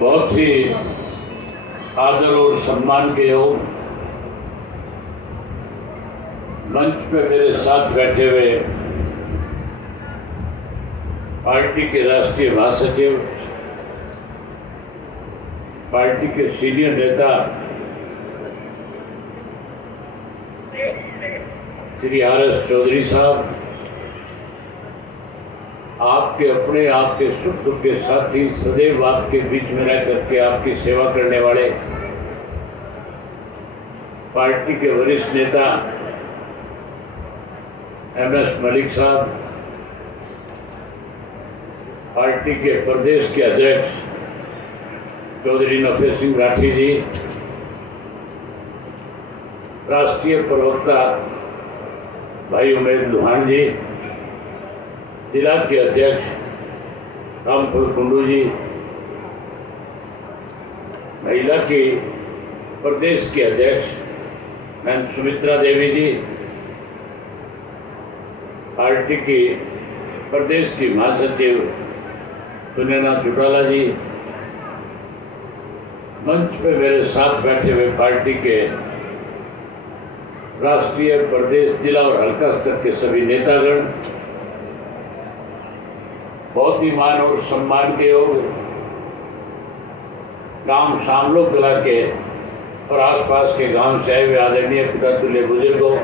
बहुत ही आदर और सम्मान के योग मंच पे मेरे साथ बैठे हुए पार्टी के राष्ट्रीय महासचिव, पार्टी के सीनियर नेता श्री RS चौधरी साहब, आपके अपने, आपके सुख दुख के साथी, सदैव आपके बीच में रह करके आपकी सेवा करने वाले पार्टी के वरिष्ठ नेता MS मलिक साहब, पार्टी के प्रदेश के अध्यक्ष चौधरी नफे सिंह राठी जी, राष्ट्रीय प्रवक्ता भाई उमेद लुहान जी, जिला के अध्यक्ष रामफल कुंडू जी, महिला की प्रदेश के अध्यक्ष बहन सुमित्रा देवी जी, पार्टी की प्रदेश की महासचिव सुनैना चौटाला जी, मंच पे मेरे साथ बैठे हुए पार्टी के राष्ट्रीय, प्रदेश, जिला और हल्का स्तर के सभी नेतागण, बहुत ही मान और सम्मान के योग गांव शामलो कला के और आसपास के गांव से आए हुए आदरणीय पिता तुल्य बुजुर्गों,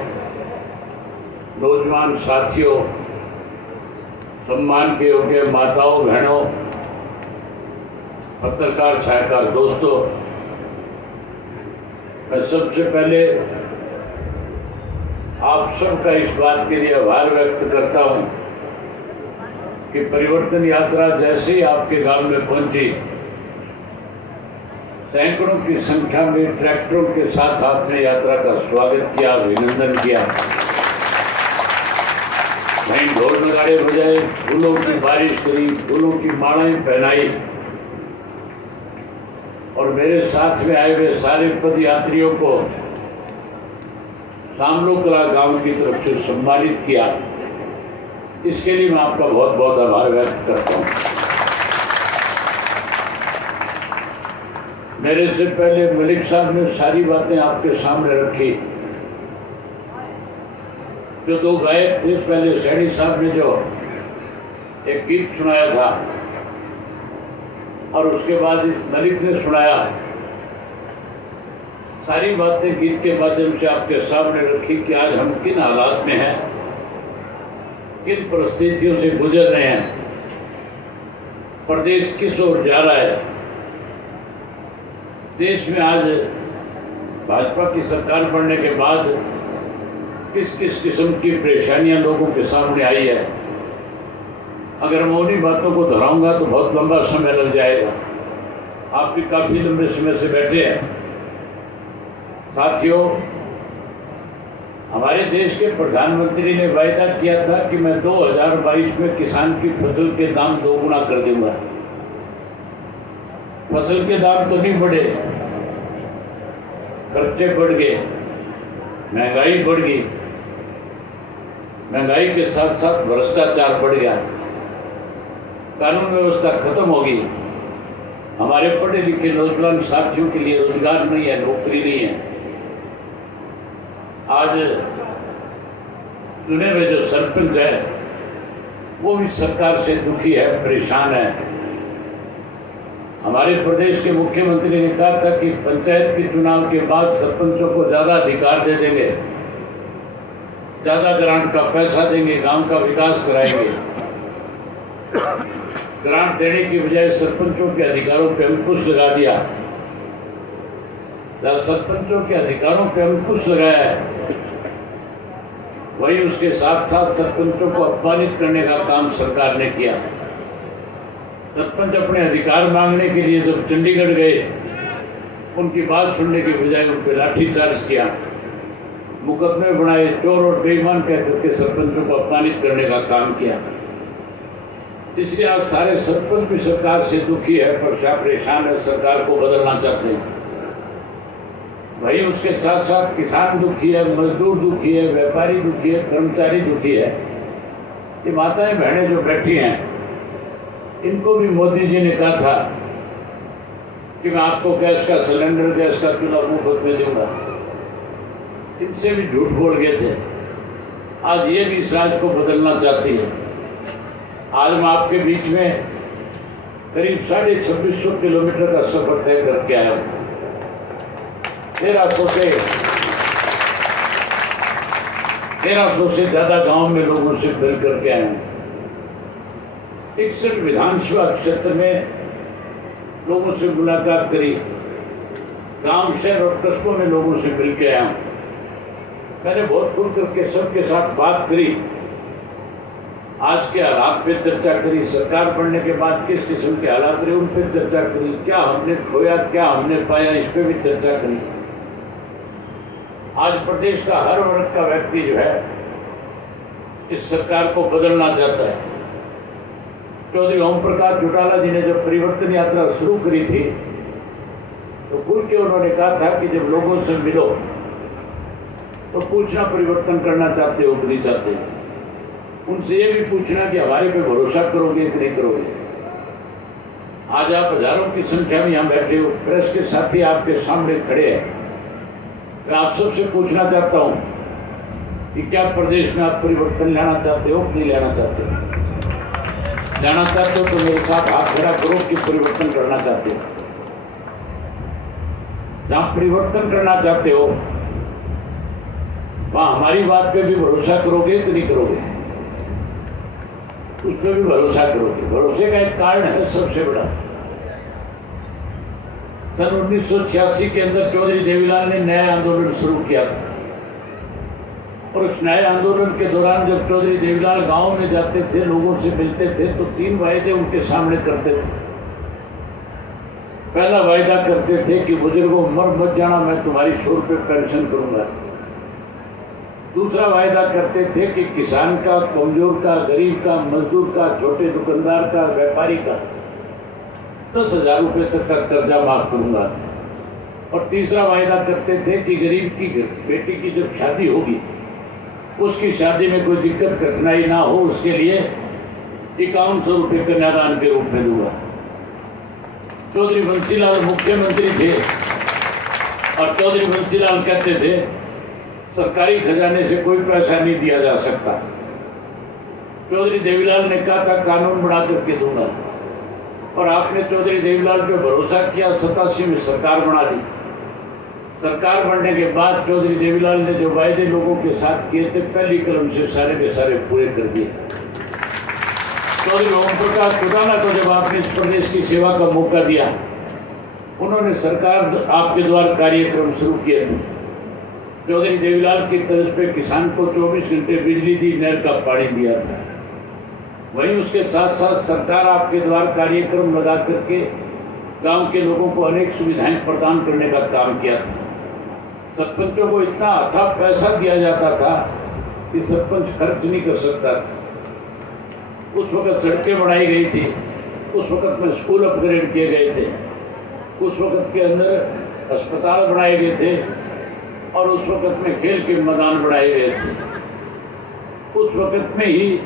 नौजवान साथियों, सम्मान के योग्य माताओं, बहनों, पत्रकार छायाकार दोस्तों, मैं सबसे पहले आप सबका इस बात के लिए आभार व्यक्त करता हूं कि परिवर्तन यात्रा जैसे ही आपके गांव में पहुंची, सैकड़ों की संख्या में ट्रैक्टरों के साथ आपने यात्रा का स्वागत किया, अभिनंदन किया, वहीं ढोल नगाड़े बजाए, फूलों की बारिश करी, फूलों की मालाएं पहनाई और मेरे साथ में आए हुए सारे पद यात्रियों को शामलो कला गांव की तरफ से सम्मानित किया। इसके लिए मैं आपका बहुत बहुत आभार व्यक्त करता हूं। मेरे से पहले मलिक साहब ने सारी बातें आपके सामने रखी। जो दो गायक थे, पहले सैनी साहब ने जो एक गीत सुनाया था और उसके बाद मलिक ने सुनाया, सारी बातें गीत के माध्यम से आपके सामने रखी कि आज हम किन हालात में हैं, किन परिस्थितियों से गुजर रहे हैं, प्रदेश किस ओर जा रहा है। देश में आज भाजपा की सरकार बनने के बाद किस किस किस्म की परेशानियां लोगों के सामने आई है, अगर मैं उन्हीं बातों को दोहराऊंगा तो बहुत लंबा समय लग जाएगा। आप भी काफी लंबे समय से बैठे हैं। साथियों, हमारे देश के प्रधानमंत्री ने वायदा किया था कि मैं 2022 में किसान की फसल के दाम 2 गुना कर दूंगा। फसल के दाम तो नहीं बढ़े, खर्चे बढ़ गए, महंगाई बढ़ गई, महंगाई के साथ साथ भ्रष्टाचार बढ़ गया, कानून व्यवस्था खत्म हो गई, हमारे पढ़े लिखे नौजवान साथियों के लिए रोजगार नहीं है, नौकरी नहीं है। आज चुने हुए जो सरपंच है वो भी सरकार से दुखी है, परेशान है। हमारे प्रदेश के मुख्यमंत्री ने कहा था कि पंचायत के चुनाव के बाद सरपंचों को ज्यादा अधिकार दे देंगे, ज्यादा ग्रांट का पैसा देंगे, गांव का विकास कराएंगे। ग्रांट देने की बजाय सरपंचों के अधिकारों पर अंकुश लगा दिया। सरपंचों के अधिकारों पर अंकुश लगाया है, वही उसके साथ साथ सरपंचों को अपमानित करने का काम सरकार ने किया। सरपंच अपने अधिकार मांगने के लिए जब चंडीगढ़ गए, उनकी बात सुनने के बजाय उन पर लाठीचार्ज किया, मुकदमे बनाए, चोर और बेईमान कह करके सरपंचों को अपमानित करने का काम किया। इसलिए आज सारे सरपंच भी सरकार से दुखी है, परेशान है, सरकार को बदलना चाहते हैं। वही उसके साथ साथ किसान दुखी है, मजदूर दुखी है, व्यापारी दुखी है, कर्मचारी दुखी है। ये माताएं बहनें जो बैठी हैं, इनको भी मोदी जी ने कहा था कि मैं आपको गैस का सिलेंडर, गैस का चूल्हा मुफ्त में दूंगा। इनसे भी झूठ बोल गए थे। आज ये भी इस राज को बदलना चाहती है। आज मैं आपके बीच में करीब 2650 किलोमीटर का सफर तय करके आया हूँ। 1300 से ज्यादा गांव में लोगों से मिल करके आए हूँ। 61 विधानसभा क्षेत्र में लोगों से मुलाकात करी, गांव, शहर और कस्बों में लोगों से मिल के आया हूँ। मैंने बहुत खुल करके सबके साथ बात करी, आज के हालात पे चर्चा करी, सरकार बनने के बाद किस किस्म के हालात रहे उन पर चर्चा करी, क्या हमने खोया, क्या हमने पाया, इस पर भी चर्चा करी। आज प्रदेश का हर वर्ग का व्यक्ति जो है इस सरकार को बदलना चाहता है। चौधरी ओम प्रकाश चौटाला जी ने जब परिवर्तन यात्रा शुरू करी थी तो खुल के उन्होंने कहा था कि जब लोगों से मिलो तो पूछना परिवर्तन करना चाहते हो कि नहीं चाहते। उनसे ये भी पूछना कि हमारे पे भरोसा करोगे कि नहीं करोगे। आज आप हजारों की संख्या में यहाँ बैठे हो, प्रेस के साथी आपके सामने खड़े हैं। मैं आप सबसे पूछना चाहता हूँ कि क्या प्रदेश में आप परिवर्तन लाना चाहते हो कि नहीं लाना चाहते हो? लाना चाहते हो तो मेरे साथ हाथ खड़ा करो कि परिवर्तन करना चाहते हो। जहाँ परिवर्तन करना चाहते हो वहाँ हमारी बात पे भी भरोसा करोगे कि नहीं करोगे? उस पर भी भरोसा करोगे। भरोसे का एक कारण है सबसे बड़ा, सन 1986 के अंदर चौधरी देवीलाल ने नया आंदोलन शुरू किया था और उस नए आंदोलन के दौरान जब चौधरी देवीलाल गांव में जाते थे, लोगों से मिलते थे तो 3 वायदे उनके सामने करते थे। पहला वायदा करते थे कि बुजुर्गों मर मत जाना, मैं तुम्हारी 100 रुपये पेंशन करूंगा। दूसरा वायदा करते थे कि किसान का, कमजोर का, गरीब का, मजदूर का, छोटे दुकानदार का, व्यापारी का 10,000 रुपये तक का कर्जा माफ करूंगा। और तीसरा वायदा करते थे कि गरीब की बेटी की जब शादी होगी उसकी शादी में कोई दिक्कत कठिनाई ना हो, उसके लिए 5100 रुपये कन्यादान के रूप में दूंगा। चौधरी बंसीलाल मुख्यमंत्री थे और चौधरी बंसीलाल कहते थे सरकारी खजाने से कोई पैसा नहीं दिया जा सकता। चौधरी देवीलाल ने कहा था कानून बना करके दूंगा और आपने चौधरी देवीलाल पे भरोसा किया, 87 में सरकार बना दी। सरकार बनने के बाद चौधरी देवीलाल ने जो वायदे लोगों के साथ किए थे पहली कलम से सारे के सारे पूरे कर दिए। चौधरी ओम प्रकाश चौटाला को जब आपने इस प्रदेश की सेवा का मौका दिया, उन्होंने सरकार आपके द्वारा कार्यक्रम शुरू किए थे। चौधरी देवीलाल की तर्ज पे किसान को 24 घंटे बिजली दी, नहर का पानी दिया था। वहीं उसके साथ साथ सरकार आपके द्वारा कार्यक्रम लगा करके गांव के लोगों को अनेक सुविधाएं प्रदान करने का काम किया था। सरपंचों को इतना अथाह पैसा दिया जाता था कि सरपंच खर्च नहीं कर सकता था। उस वक्त सड़कें बनाई गई थी, उस वक्त में स्कूल अपग्रेड किए गए थे, उस वक्त के अंदर अस्पताल बनाए गए थे और उस वक्त में खेल के मैदान बनाए गए थे। उस वक्त में ही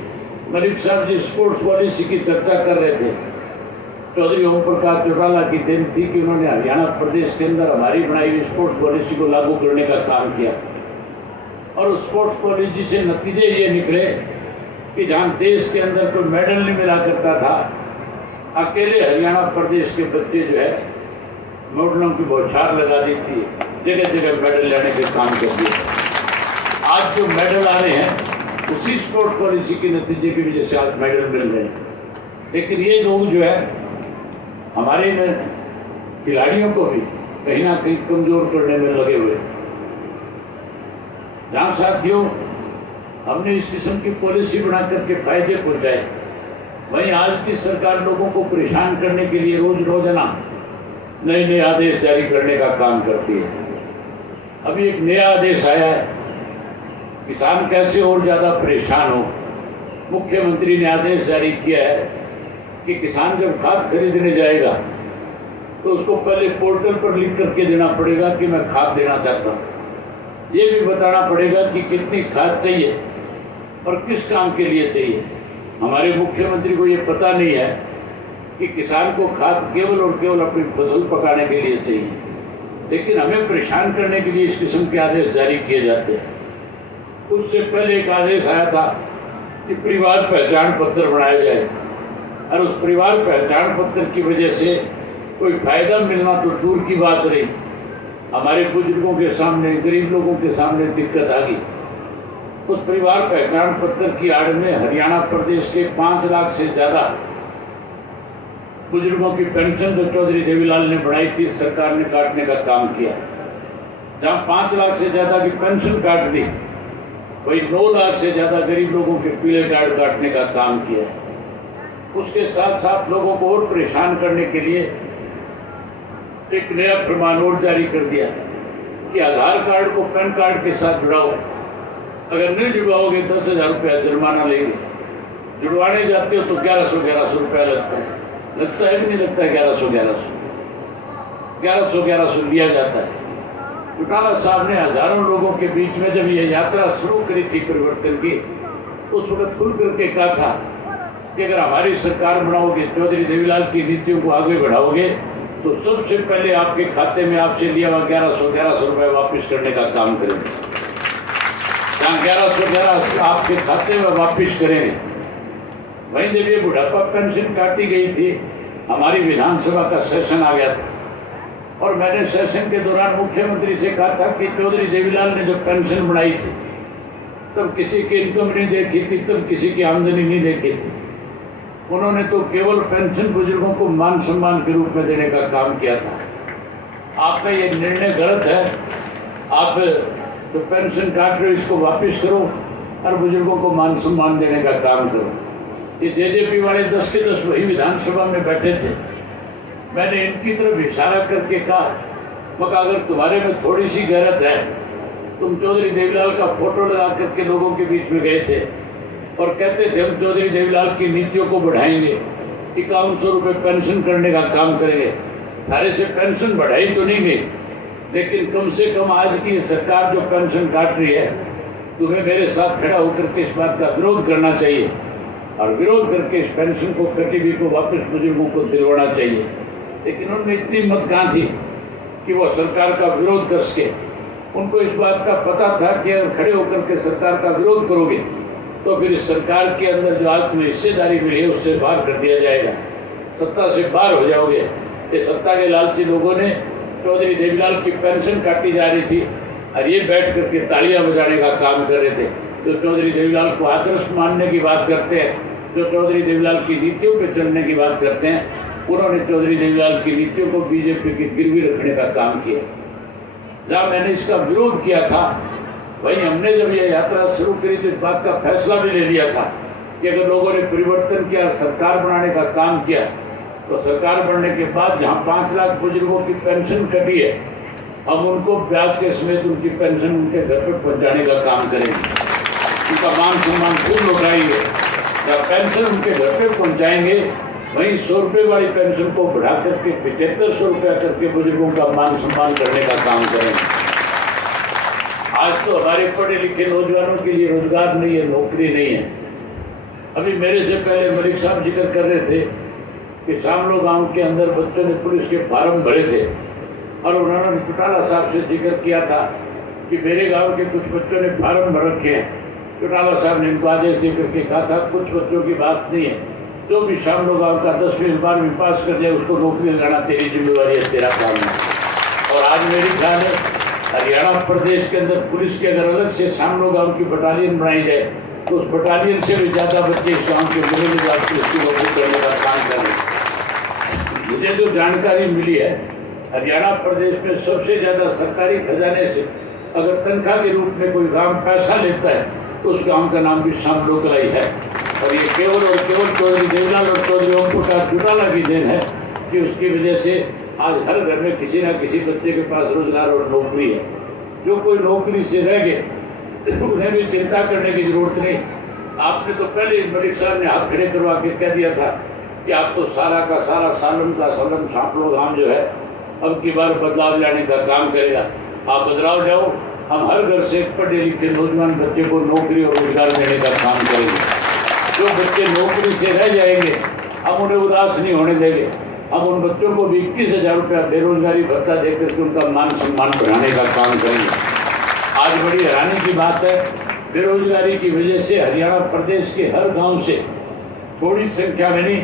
मलिक साहब जी स्पोर्ट्स पॉलिसी की चर्चा कर रहे थे। चौधरी ओम प्रकाश चौटाला की देन थी कि उन्होंने हरियाणा प्रदेश के अंदर हमारी बनाई हुई स्पोर्ट्स पॉलिसी को लागू करने का काम किया और उस स्पोर्ट्स पॉलिसी से नतीजे ये निकले कि जहाँ देश के अंदर कोई मेडल नहीं मिला करता था, अकेले हरियाणा प्रदेश के बच्चे जो है मेडलों की बौछार लगा दी थी, जगह जगह मेडल लेने के काम कर दिए। आज जो मेडल आ रहे हैं उसी स्पोर्ट्स पॉलिसी के नतीजे की वजह से आज मेडल मिल रहे हैं। लेकिन ये लोग जो है हमारे खिलाड़ियों को भी कहीं ना कहीं कमजोर करने में लगे हुए। जहाँ साथियों हमने इस किस्म की पॉलिसी बना करके फायदे पहुंचाए, वहीं आज की सरकार लोगों को परेशान करने के लिए रोज रोजाना नए नए आदेश जारी करने का काम करती है। अभी एक नया आदेश आया है, किसान कैसे और ज़्यादा परेशान हो। मुख्यमंत्री ने आदेश जारी किया है कि किसान जब खाद खरीदने जाएगा तो उसको पहले पोर्टल पर लिख करके देना पड़ेगा कि मैं खाद देना चाहता हूँ। ये भी बताना पड़ेगा कि कितनी खाद चाहिए और किस काम के लिए चाहिए। हमारे मुख्यमंत्री को ये पता नहीं है कि किसान को खाद केवल और केवल अपनी फसल पकाने के लिए चाहिए, लेकिन हमें परेशान करने के लिए इस किस्म के आदेश जारी किए जाते हैं। उससे पहले एक आदेश आया था कि परिवार पहचान पत्र बनाया जाए, और उस परिवार पहचान पत्र की वजह से कोई फायदा मिलना तो दूर की बात रही, हमारे बुजुर्गों के सामने, गरीब लोगों के सामने दिक्कत आ गई। उस परिवार पहचान पत्र की आड़ में हरियाणा प्रदेश के 5 लाख से ज़्यादा बुजुर्गों की पेंशन जो चौधरी देवीलाल ने बढ़ाई थी, सरकार ने काटने का काम किया। जहाँ 5 लाख से ज़्यादा की पेंशन काट दी, वही 9 लाख से ज़्यादा गरीब लोगों के पीले कार्ड काटने का काम किया। उसके साथ साथ लोगों को और परेशान करने के लिए एक नया फरमान और जारी कर दिया कि आधार कार्ड को पैन कार्ड के साथ जुड़ाओ, अगर नहीं जुड़वाओगे 10,000 रुपया जुर्माना लेंगे। जुड़वाने जाते हो तो 1100 रुपया लगता है कि नहीं लगता है? 1100 लिया जाता है। चौटाला साहब ने हजारों लोगों के बीच में जब ये यात्रा शुरू करी थी परिवर्तन की, उस वक्त खुल करके कहा था कि अगर हमारी सरकार बनाओगे, चौधरी देवीलाल की नीतियों को आगे बढ़ाओगे, तो सबसे पहले आपके खाते में आपसे लिया हुआ 1100 रुपये वापस करने का काम करेंगे। जहाँ 1111 आपके खाते में वापस करेंगे। वहीं जब ये बुढ़ापा पेंशन काटी गई थी, हमारी विधानसभा का सेशन आ गया था, और मैंने सेशन के दौरान मुख्यमंत्री से कहा था कि चौधरी देवीलाल ने जो पेंशन बनाई थी, तब किसी की इनकम नहीं देखी थी, तब किसी की आमदनी नहीं देखी थी। उन्होंने तो केवल पेंशन बुजुर्गों को मान सम्मान के रूप में देने का काम किया था। आपका ये निर्णय गलत है। आप जो पेंशन काट रहे हो इसको वापस करो और बुजुर्गों को मान सम्मान देने का काम करो। ये जेजेपी वाले 10 के 10 वही विधानसभा में बैठे थे। मैंने इनकी तरफ इशारा करके कहा, मगर अगर तुम्हारे में थोड़ी सी गैरत है, तुम चौधरी देवीलाल का फोटो लगा करके लोगों के बीच में गए थे और कहते थे हम चौधरी देवीलाल की नीतियों को बढ़ाएंगे, 5100 रुपये पेंशन करने का काम करेंगे। सारे से पेंशन बढ़ाई तो नहीं गई, लेकिन कम से कम आज की सरकार जो पेंशन काट रही है, तुम्हें मेरे साथ खड़ा होकर के इस बात का विरोध करना चाहिए, और विरोध करके इस पेंशन को, कटी हुई को वापस बुजुर्गों को दिलवाना चाहिए। लेकिन उनमें इतनी हिम्मत कहाँ थी कि वो सरकार का विरोध कर सके। उनको इस बात का पता था कि अगर खड़े होकर के सरकार का विरोध करोगे तो फिर इस सरकार के अंदर जो आत्म हिस्सेदारी मिली है उससे बाहर कर दिया जाएगा, सत्ता से बाहर हो जाओगे। ये सत्ता के लालची लोगों ने चौधरी देवीलाल की पेंशन काटी जा रही थी और ये बैठ करके तालियां बजाने का काम कर रहे थे। जो चौधरी देवीलाल को आदर्श मानने की बात करते हैं, जो चौधरी देवीलाल की नीतियों पर चलने की बात करते हैं, उन्होंने चौधरी देवीलाल की नीतियों को बीजेपी की गिरवी रखने का काम किया। जहाँ मैंने इसका विरोध किया था, वहीं हमने जब यह यात्रा शुरू करी तो इस बात का फैसला भी ले लिया था कि अगर लोगों ने परिवर्तन किया, सरकार बनाने का काम किया, तो सरकार बनने के बाद जहाँ 5 लाख बुजुर्गों की पेंशन कटी है, हम उनको ब्याज के समेत उनकी पेंशन उनके घर पर पहुँचाने का काम करेंगे। उनका मान सम्मान खूब लौटाएंगे। जब पेंशन उनके घर पर पहुँचाएंगे, वहीं 100 रुपये वाली पेंशन को बढ़ा करके 7500 रुपया करके बुजुर्गों का मान सम्मान करने का काम करेंगे। आज तो हमारे पढ़े लिखे नौजवानों के लिए रोजगार नहीं है, नौकरी नहीं है। अभी मेरे से पहले मलिक साहब जिक्र कर रहे थे कि शामलो गांव के अंदर बच्चों ने पुलिस के फार्म भरे थे, और उन्होंने चौटाला साहब से जिक्र किया था कि मेरे गांव के कुछ बच्चों ने फार्म भर रखे हैं। चौटाला साहब ने इनको आदेश दे करके कहा था कुछ बच्चों की बात नहीं है, जो भी शामलो गांव का 10वीं 12वीं पास कर जाए उसको नौकरी लगाना तेरी जिम्मेवारी है, तेरा काम है। और आज मेरी ख्याल है हरियाणा प्रदेश के अंदर पुलिस के अगर अलग से शामलो गांव की बटालियन बनाई जाए तो उस बटालियन से भी ज़्यादा बच्चे इस गाँव के मिले पुलिस की नौकरी करने का काम करें। मुझे जो जानकारी मिली है, हरियाणा प्रदेश में सबसे ज़्यादा सरकारी खजाने से अगर तनख्वाह के रूप में कोई गाँव पैसा लेता है तो उस गाँव का नाम भी शामलो कलाई है। और ये केवल और केवल चौधरी देवीलाल और चौधरी ओम प्रकाश चौटाला की देन है कि उसकी वजह से आज हर घर में किसी ना किसी बच्चे के पास रोजगार और नौकरी है। जो कोई नौकरी से रह गए उन्हें भी चिंता करने की जरूरत नहीं। आपने तो पहले मलिक साहब ने हाथ खड़े करवा के कह दिया था कि आप तो सारा का सारा सालन का सालन शामलो गाँव जो है अब की बार बदलाव लाने का काम करेगा। आप बदलाव जाओ, हम हर घर से पढ़े लिखे नौजवान बच्चे को नौकरी और रोजगार देने का काम करेंगे। जो बच्चे नौकरी से रह जाएंगे हम उन्हें उदास नहीं होने देंगे। हम उन बच्चों को भी 21,000 रुपया बेरोजगारी भत्ता देकर के उनका मान सम्मान बढ़ाने का काम करेंगे। आज बड़ी हैरानी की बात है, बेरोजगारी की वजह से हरियाणा प्रदेश के हर गांव से, थोड़ी संख्या में नहीं,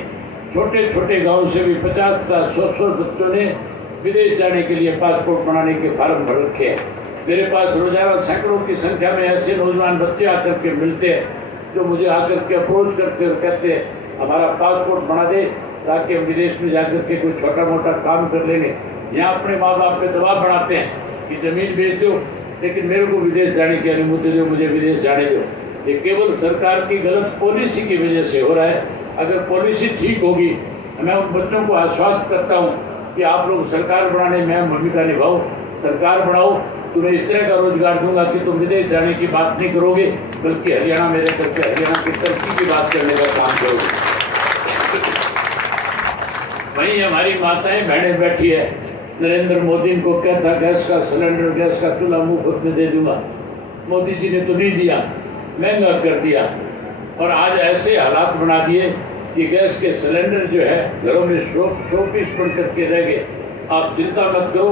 छोटे छोटे गांव से भी 50 का 100 बच्चों ने विदेश जाने के लिए पासपोर्ट बनाने के फार्म भर रखे हैं। मेरे पास रोजाना सैकड़ों की संख्या में ऐसे नौजवान बच्चे आकर के मिलते हैं जो मुझे आकर के अप्रोच करते और कहते हैं हमारा पासपोर्ट बना दे ताकि हम विदेश में जाकर के कोई छोटा मोटा काम कर लेंगे। यहाँ अपने माँ बाप पे दबाव बनाते हैं कि ज़मीन बेच दो लेकिन मेरे को विदेश जाने की अनुमति दो, मुझे विदेश जाने दो। ये केवल सरकार की गलत पॉलिसी की वजह से हो रहा है। अगर पॉलिसी ठीक होगी, मैं उन बच्चों को आश्वस्त करता हूँ कि आप लोग सरकार बनाने में अहम भूमिका निभाओ, सरकार बनाओ, तुम्हें इस तरह का रोजगार दूंगा कि तुम विदेश जाने की बात नहीं करोगे, बल्कि हरियाणा में रह करके हरियाणा की तरक्की की बात करने का काम करोगे। वहीं हमारी माताएं बहनें बैठी है, नरेंद्र मोदी को कहता गैस का सिलेंडर, गैस का चूल्हा मुफ्त में दे दूंगा। मोदी जी ने तो नहीं दिया, महंगा कर दिया और आज ऐसे हालात बना दिए कि गैस के सिलेंडर जो है घरों में शोपीस पड़ करके रह गए। आप चिंता मत करो,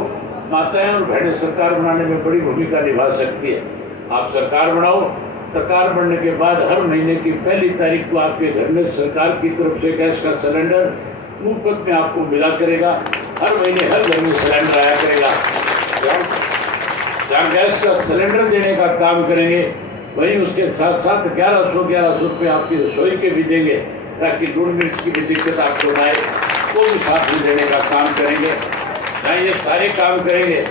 माताएं और बहनें सरकार बनाने में बड़ी भूमिका निभा सकती है। आप सरकार बनाओ, सरकार बनने के बाद हर महीने की पहली तारीख को आपके घर में सरकार की तरफ से गैस का सिलेंडर मुफ्त में आपको मिला करेगा। हर महीने हर घर में सिलेंडर आया करेगा। जहाँ गैस का सिलेंडर देने का काम करेंगे, वहीं उसके साथ साथ 1100 रुपये आपकी रसोई के भी देंगे ताकि लून मिर्च की भी दिक्कत आपको ना आए, वो भी साथ में देने का काम करेंगे। यहाँ ये सारे काम करेंगे।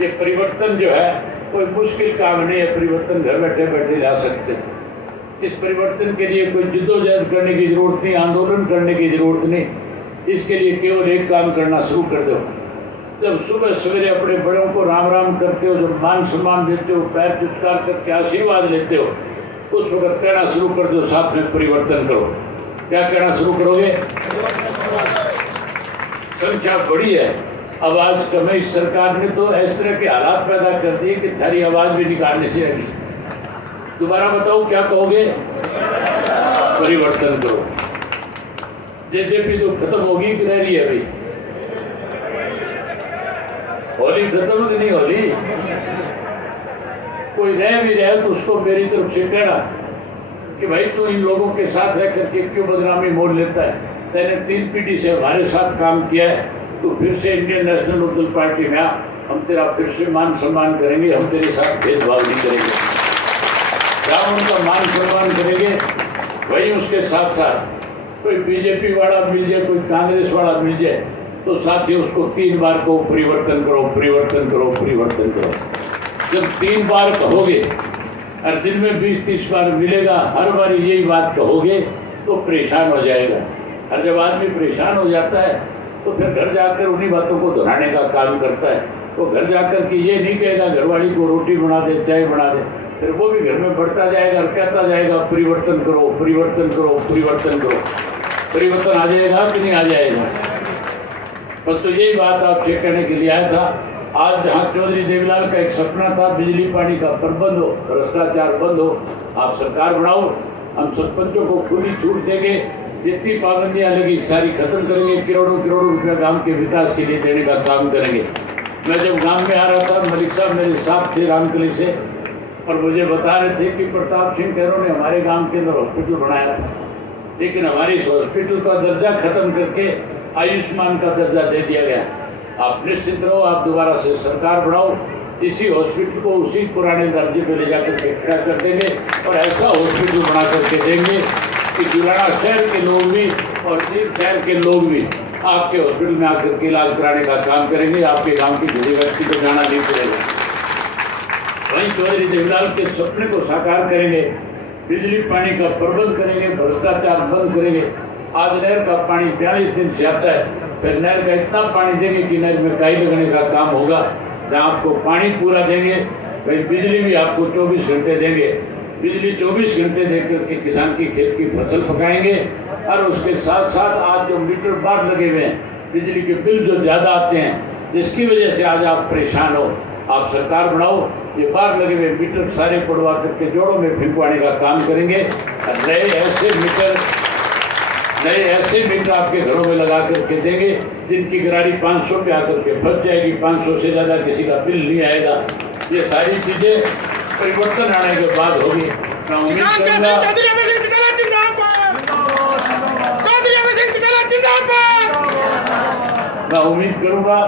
ये परिवर्तन जो है कोई मुश्किल काम नहीं है, परिवर्तन घर बैठे बैठे ला सकते हैं। इस परिवर्तन के लिए कोई जिद्दोजहद करने की जरूरत नहीं, आंदोलन करने की जरूरत नहीं। इसके लिए केवल एक काम करना शुरू कर दो। जब सुबह सवेरे अपने बड़ों को राम राम करते हो, जब मान सम्मान देते हो, पैर चुटकार करके आशीर्वाद लेते हो, उस वक्त कहना शुरू कर दो साथ में परिवर्तन करो। क्या कहना शुरू करोगे? संख्या बड़ी है, आवाज कम है। इस सरकार ने तो इस तरह के हालात पैदा कर दिए कि थारी आवाज भी निकालने से लगी। दोबारा बताओ क्या कहोगे? परिवर्तन करो। जेजेपी तो खत्म होगी कि रह रही है भाई? होली खत्म कि नहीं होली? कोई रह भी रहे तो उसको मेरी तरफ से कहना कि भाई तू इन लोगों के साथ रह करके क्यों बदनामी मोड़ लेता है? मैंने 3 पीढ़ी से हमारे साथ काम किया है, तो फिर से इंडियन नेशनल लोकदल पार्टी में हम तेरा फिर से मान सम्मान करेंगे, हम तेरे साथ भेदभाव नहीं करेंगे। क्या उनका मान सम्मान करेंगे? वही उसके साथ साथ कोई बीजेपी वाला मिल जाए, कोई कांग्रेस वाला मिल जाए, तो साथ ही उसको 3 बार को परिवर्तन करो, परिवर्तन करो, परिवर्तन करो। जब 3 बार कहोगे और दिन में 20-30 बार मिलेगा, हर बार यही बात कहोगे तो परेशान हो जाएगा। और जब आदमी परेशान हो जाता है तो फिर घर जाकर उन्हीं बातों को दोहराने का काम करता है। तो घर जाकर के ये नहीं कहेगा घरवाली को रोटी बना दे, चाय बना दे, फिर वो भी घर में बढ़ता जाएगा और कहता जाएगा परिवर्तन करो, परिवर्तन करो, परिवर्तन करो। परिवर्तन आ जाएगा कि नहीं आ जाएगा? बस तो यही बात आपसे कहने के लिए आया था। आज जहाँ चौधरी देवीलाल का एक सपना था बिजली पानी का प्रबंध हो, भ्रष्टाचार बंद हो, आप सरकार बनाओ। हम सरपंचों को खुली छूट देंगे, जितनी पाबंदियां लगी सारी खत्म करेंगे, करोड़ों करोड़ों रुपया गांव के विकास के लिए देने का काम करेंगे। मैं जब गांव में आ रहा था, मलिक साहब मेरे साथ थे रामकली से, और मुझे बता रहे थे कि प्रताप सिंह खैरों ने हमारे गांव के अंदर हॉस्पिटल बनाया था, लेकिन हमारी इस हॉस्पिटल का दर्जा खत्म करके आयुष्मान का दर्जा दे दिया गया। आप निश्चित रहो, आप दोबारा से सरकार बनाओ, इसी हॉस्पिटल को उसी पुराने दर्जे पे ले जाकर के खड़ा कर देंगे और ऐसा हॉस्पिटल बना करके देंगे कि जुलाना शहर के लोग भी और तीन शहर के लोग भी आपके हॉस्पिटल में आकर के इलाज कराने का काम करेंगे। आपके गांव की किसी व्यक्ति को जाना नहीं पड़ेगा। वहीं चौधरी देवीलाल के सपने को साकार करेंगे, बिजली पानी का प्रबंध करेंगे, भ्रष्टाचार बंद करेंगे। आज नहर का पानी 42 दिन से आता है, फिर नहर का इतना पानी देंगे कि नहर में काई लगने का काम होगा। जहाँ आपको पानी पूरा देंगे, भाई बिजली भी आपको 24 घंटे देंगे। बिजली 24 घंटे देकर के किसान की खेत की फसल पकाएंगे। और उसके साथ साथ आज जो मीटर बार लगे हुए हैं, बिजली के बिल जो ज़्यादा आते हैं, जिसकी वजह से आज आप परेशान हो, आप सरकार बनाओ, ये बार लगे हुए मीटर सारे पड़वा करके जोड़ों में फिंकवाने का काम करेंगे। और नए ऐसे मीटर नए ऐसे मीटर आपके घरों में लगा करके देंगे जिनकी गरारी 500 पे आकर के फंस जाएगी, 500 से ज़्यादा किसी का बिल नहीं आएगा। ये सारी चीज़ें परिवर्तन आने के बाद होगी। मैं उम्मीद करूँगा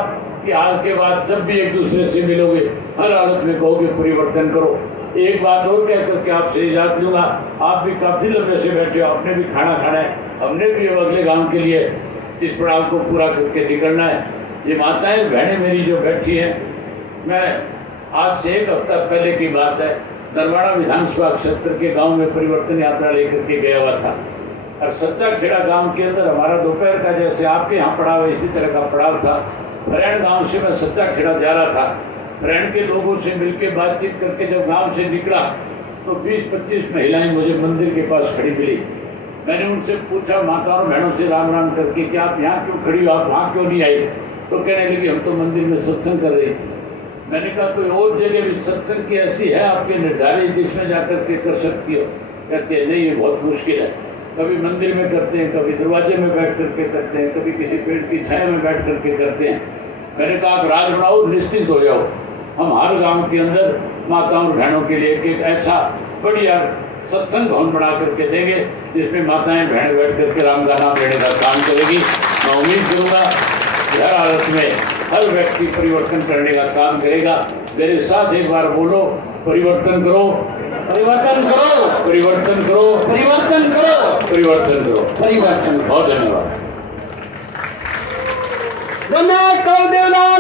कि आज के बाद जब भी एक दूसरे से मिलोगे हर हालत में कहोगे परिवर्तन करो। एक बात और कह करके आपसे इजाजत लूँगा, आप भी काफ़ी लंबे से बैठे हो, आपने भी खाना खाना है, हमने भी अब अगले गांव के लिए इस पड़ाव को पूरा करके निकलना है। ये माताएं बहनें मेरी जो बैठी हैं, मैं आज से 1 हफ्ता पहले की बात है, नरवाड़ा विधानसभा क्षेत्र के गांव में परिवर्तन यात्रा लेकर के गया हुआ था और सच्चा खेड़ा गांव के अंदर हमारा दोपहर का जैसे आपके यहाँ पड़ाव इसी तरह का पड़ाव था। फरैन गांव से मैं सच्चा खेड़ा जा रहा था, फरैन के लोगों से मिलकर बातचीत करके जब गांव से निकला तो 20-25 महिलाएं मुझे मंदिर के पास खड़ी मिली। मैंने उनसे पूछा माताओं बहनों से राम राम करके कि आप यहाँ क्यों खड़ी हो, आप वहाँ क्यों नहीं आई? तो कहने लगी हम तो मंदिर में सत्संग कर रही थी। मैंने कहा कोई और जगह भी सत्संग की ऐसी है आपके निर्धारित जिसमें जाकर के कर सकती हो? कहते हैं नहीं, ये बहुत मुश्किल है। कभी मंदिर में करते हैं, कभी दरवाजे में बैठ करके करते हैं, कभी किसी पेड़ की छाया में बैठ करके करते हैं। मैंने कहा आप राज बनाओ, निश्चिंत हो जाओ, हम हर गांव के अंदर माताओं बहनों के लिए एक ऐसा बढ़िया सत्संग भवन बना करके देंगे जिसमें माताएं बहनें बैठ करके राम का नाम लेने का काम करेगी। मैं उम्मीद करूँगा कि हर हालत में हर व्यक्ति परिवर्तन करने का काम करेगा। मेरे साथ एक बार बोलो, परिवर्तन करो, परिवर्तन करो, परिवर्तन करो, परिवर्तन करो, परिवर्तन करो, परिवर्तन। बहुत धन्यवाद। देवदास